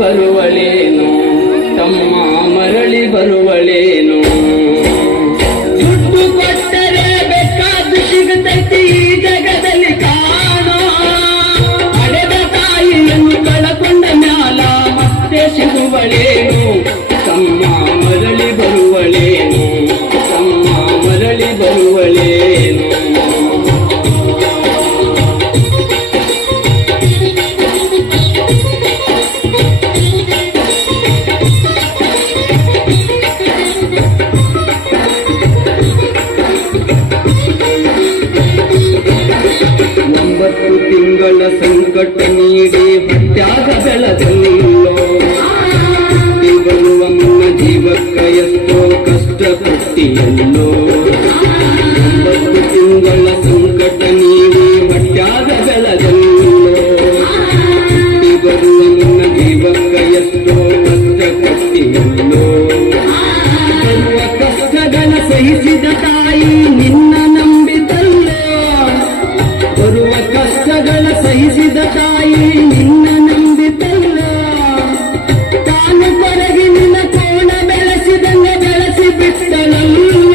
ಬರುವಳೇನು ತಮ್ಮ ಮರಳಿ ಬರುವಳೇನು ದುಡ್ಡು ಕೊಟ್ಟರೆ ಬೇಕಾದ್ದು ಸಿಗುತ್ತೈತಿ ಈ ಜಗದಲ್ಲಿ ಕಾಣೋ ಹಡೆದ ತಾಯಿಯನ್ನು ಕಳಕೊಂಡ ಮ್ಯಾಲ ಮತ್ತೆ ಸಿಗುವಳೇನು ತಮ್ಮ ಮರಳಿ ಬರುವಳೇನು ತಮ್ಮ ಮರಳಿ ಬರುವಳೇನು ತಿಂಗಳ ಸಂಕಟ ನೀಡಿ ಹೊಟ್ಯಾಗ ಬೆಳೆದಲ್ಲೋ ಬರುವ ಮುನ್ನ ಜೀವಕ್ಕ ಎಷ್ಟೋ ಕಷ್ಟಪಟ್ಟಿಯಲ್ಲೋ 9 ತಿಂಗಳ ಸಂಕಟ ನೀಡಿ ಹೊಟ್ಯಾಗ ಬೆಳೆದಲ್ಲೋ ಬರುವ ಮುನ್ನ ಜೀವಕ್ಕ ಎಷ್ಟೋ ಕಷ್ಟಪಟ್ಟಿಯಲ್ಲೋ ಬರುವ ಕಷ್ಟಗಳ ಸಹಿಸಿದ ತಾಯಿ ನಿನ್ನ ಸಹಿಸಿದ ತಾಯಿ ನಿನ್ನ ನಂಬಿತಲ್ಲ ತಾನು ಕೊರಗಿ ನಿನ್ನ ಕೋಣ ಬೆಳೆಸಿದಂಗ ಬೆಳೆಸಿ ಬಿಟ್ಟಳಲ್ಲ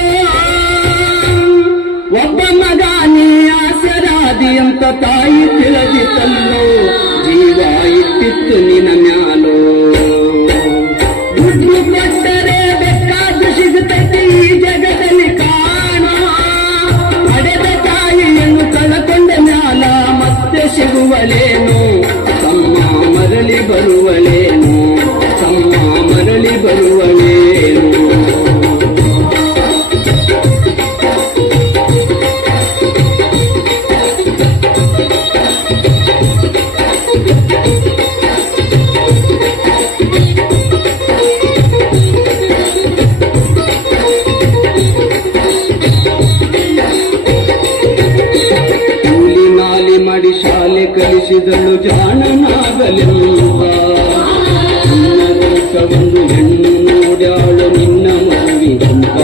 ಒಬ್ಬ ಮಗ ನೀ ಆಸರಾದಿ ಅಂತ ತಾಯಿ ತಿಳಿದಿತ್ತಲ್ಲೋ ಜೀವ ಇಟ್ಟಿತ್ತು ನಿನ್ನ ಮ್ಯಾಲೋ ದುಡ್ಡು ಕೊಟ್ಟರೆ ಬೇಕಾದ್ದು ಸಿಗುತ್ತೈತಿ ಈ ಜಗದಲ್ಲಿ ಕಾಣೋ ಹಡೆದ ತಾಯಿಯನ್ನು ಕಳಕೊಂಡ ಮ್ಯಾಲ ಮತ್ತೆ ಸಿಗುವಳೇನು ತಮ್ಮ ಮರಳಿ ಬರುವಳೇನು ತಮ್ಮ ಮರಳಿ ಬರುವಳೇನು ಮಾಡಿ ಶಾಲೆ ಕಲಿಸಿದಳು ಜಾಣನಾಗಲೆಲ್ಲ ಒಂದು ಹೆಣ್ಣು ನೋಡ್ಯಾಳು ನಿನ್ನ ಮಗುವಿಗಂತ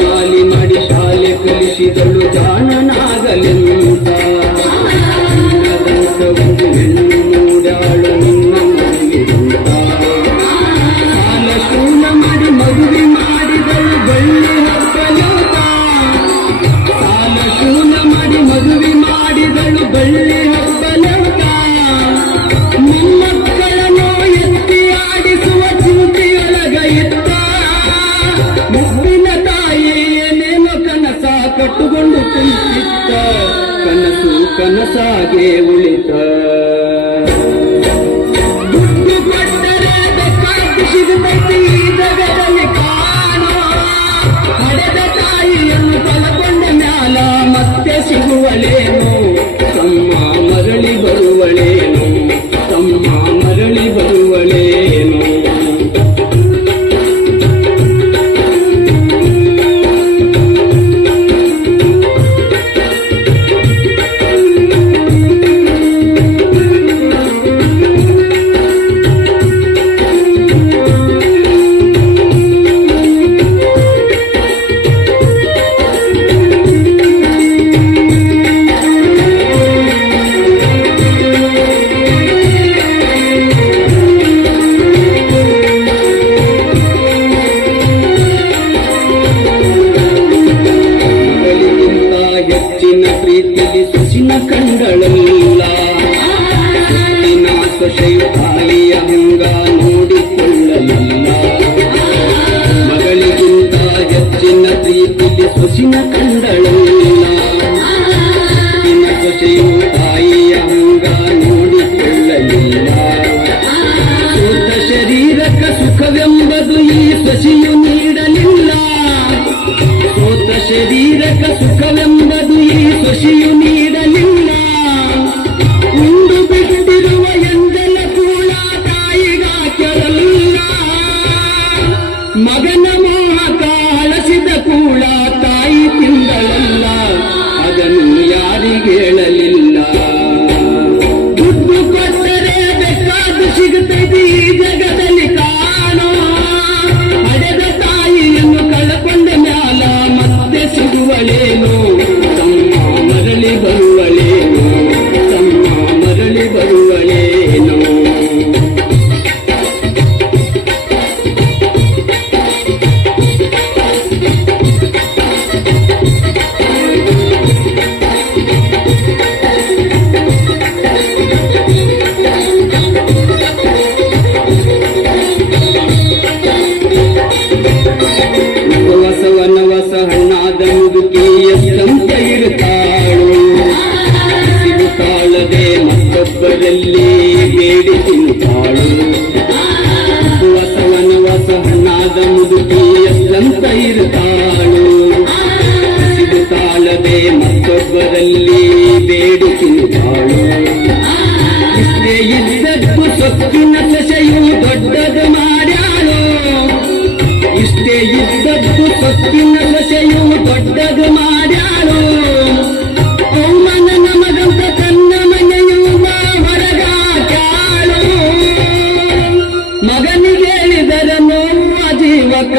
ನಾಲಿ ಮಾಡಿ ಶಾಲೆ ಕಲಿಸಿದಳು ಜಾಣನಾಗಲೆಲ್ಲ ಒಂದು ಹೆಣ್ಣು ನೋಡ್ಯಾಳು ನಿನ್ನ ಮಗುವಿಗಂತ ಸಾಲ ಶೂಲ ಮಾಡಿ ಮದುವೆ ಮಾಡಿದಳು ಬೆಳ್ಳಿ ಹಬ್ಬಲೋಕ ಸಾಲ ಶೂಲ ಮಾಡಿ ಮದುವೆ ಮಾಡಿದಳು ಬೆಳ್ಳಿ ಹಬ್ಬಲೋಕ ಮೊಮ್ಮಕ್ಕಳನ್ನು ಎತ್ತಿ ಆಡಿಸುವ ಚಿಂತೆಯೊಳಗ ಇತ್ತ ಮುಪ್ಪಿನ ತಾಯಿಯೇನೇನೋ ಕನಸ ಕಟ್ಟುಕೊಂಡು ಕುಂತಿತ್ತ ಕನಸು ಕನಸಾಗೆ ಉಳಿತ ದುಡ್ಡು ಕೊಟ್ಟರೆ ಬೇಕಾದ್ದು ಸಿಗುತ್ತೈತಿ ಈ ಜಗದಲ್ಲಿ ಕಾಣೋ ಹಡೆದ ತಾಯಿಯನ್ನು ಕಳಕೊಂಡ ಮ್ಯಾಲ ಮತ್ತೆ ಸಿಗುವಳೇನು ತಮ್ಮ ಮರಳಿ ಬರುವಳೇನು ತಮ್ಮ ಮರಳಿ ಬರುವಳೇನು ಪ್ರೀತಿಲಿ ಸೊಸಿನ ಕಂಡಳಲ್ಲ ಸೊಸಿನ ಸೊಸೆಯು ತಾಯಿಯ ಹಂಗ ನೋಡಿಕೊಳ್ಳಲಿಲ್ಲ ಮಗಳಿಗಿಂತ ಹೆಚ್ಚಿನ ಪ್ರೀತಿಲಿ ಸೊಸಿನ ಕಂಡಳಲ್ಲ ಸೊಸಿನ ಸೊಸೆಯು ತಾಯಿಯ ಹಂಗ ನೋಡಿಕೊಳ್ಳಲಿಲ್ಲ ಸೋತ ಶರೀರಕ್ಕೆ ಸುಖವೆಂಬುದು ಈ ಸೊಸೆಯು ನೀಡಲಿಲ್ಲ ಸೋತ ಶರೀರಕ್ಕೆ ಸುಖವೆಂಬುದು ಈ ಸೊಸೆಯು ನೀಡಲಿಲ್ಲ ಉಂಡು ಬಿಟ್ಟಿರುವ ಎಂದೆಲ್ಲ ಕೂಡ ತಾಯಿಗಾಕೆರಲ್ಲ ಮಗನ ಮೋಹಕ ಅಳಸಿದ ಕೂಡ ತಾಯಿ ತಿಂಗಳಲ್ಲ ಅದನ್ನು ಯಾರಿಗೇಳಲಿಲ್ಲ ದುಡ್ಡು ಕೊಟ್ಟರೆ ಬೇಕಾದ್ದು ಸಿಗುತ್ತೈತಿ ಈ ಜಗದಲ್ಲಿ ಕಾಣೋ ಹಡೆದ ಮತ್ತೊಬ್ಬರಲ್ಲಿ ಬೇಡಿ ತಿಂತಾಳು ವಸವನವಸ ಹಣ್ಣಾದ ಮುದುಕಿ ಎಷ್ಟಂತ ಇರ್ತಾಳು ತಾಳದೆ ಮತ್ತೊಬ್ಬರಲ್ಲಿ ಬೇಡಿ ತಿಂತಾಳು ಇಷ್ಟೇ ಇದ್ದದ್ದು ಸೊಕ್ಕಿನ ಸೊಸೆಯು ದೊಡ್ಡದು ಮಾಡ್ಯಾಳು ಇಷ್ಟೇ ಇದ್ದದ್ದು ಸೊಕ್ಕಿನ ಸೊಸೆಯು ದೊಡ್ಡದು ಮಾಡ್ಯಾಳು ಅವಮಾನ ನಮಗಂತ ತನ್ನ ಮನೆಯುವ ಹೊರಗಾಕ್ಯಾಳು ಮಗನಿಗೆ ಹೇಳಿದರ ನೋವು ಜೀವಕ